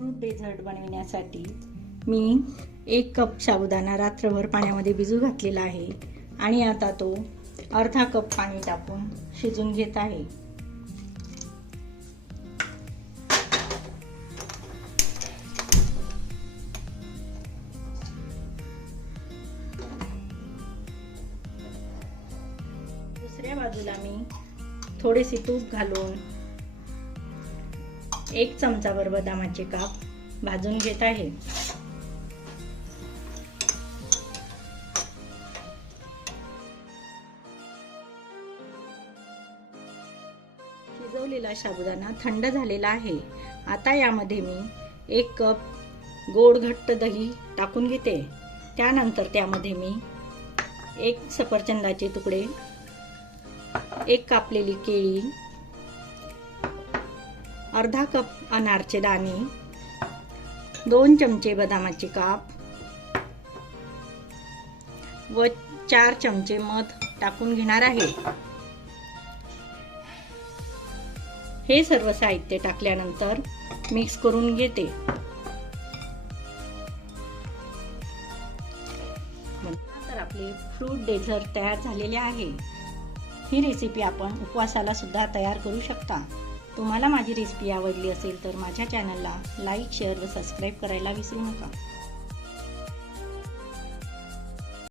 Fruit dessert बनविण्यासाठी मी 1 cup साबुदाणा रात्रभर पाण्यामध्ये भिजू घातलेला आहे आणि आता तो अर्धा कप पाणी टाकून शिजवून घेत आहे। दुसऱ्या बाजूला मी थोडेसे तूप घालून 1 चमचाभर बदामाचे काप भाजून घेत आहे। शिजवलेला साबुदाणा थंड झालेला आहे। आता यामध्ये मी 1 कप गोड घट्ट दही टाकून घेते। त्यानंतर त्यामध्ये मी 1 सफरचंदाचे तुकडे, 1 कापलेली केळी, अर्धा कप अनारचे दाणे, 2 चमचे बदामाचे काप व 4 चमचे मध टाकून घेणार आहे। हे सर्व साहित्य टाकल्यानंतर मिक्स करून घेते। तर आपले फ्रूट डेझर्ट तयार झालेले आहे। ही रेसिपी आपण उपवासाला सुद्धा तयार करू शकता। तुम्हाला माझी रेसिपी आवडली असेल तर माझ्या चॅनलला लाईक, शेअर व सबस्क्राईब करायला विसरू नका।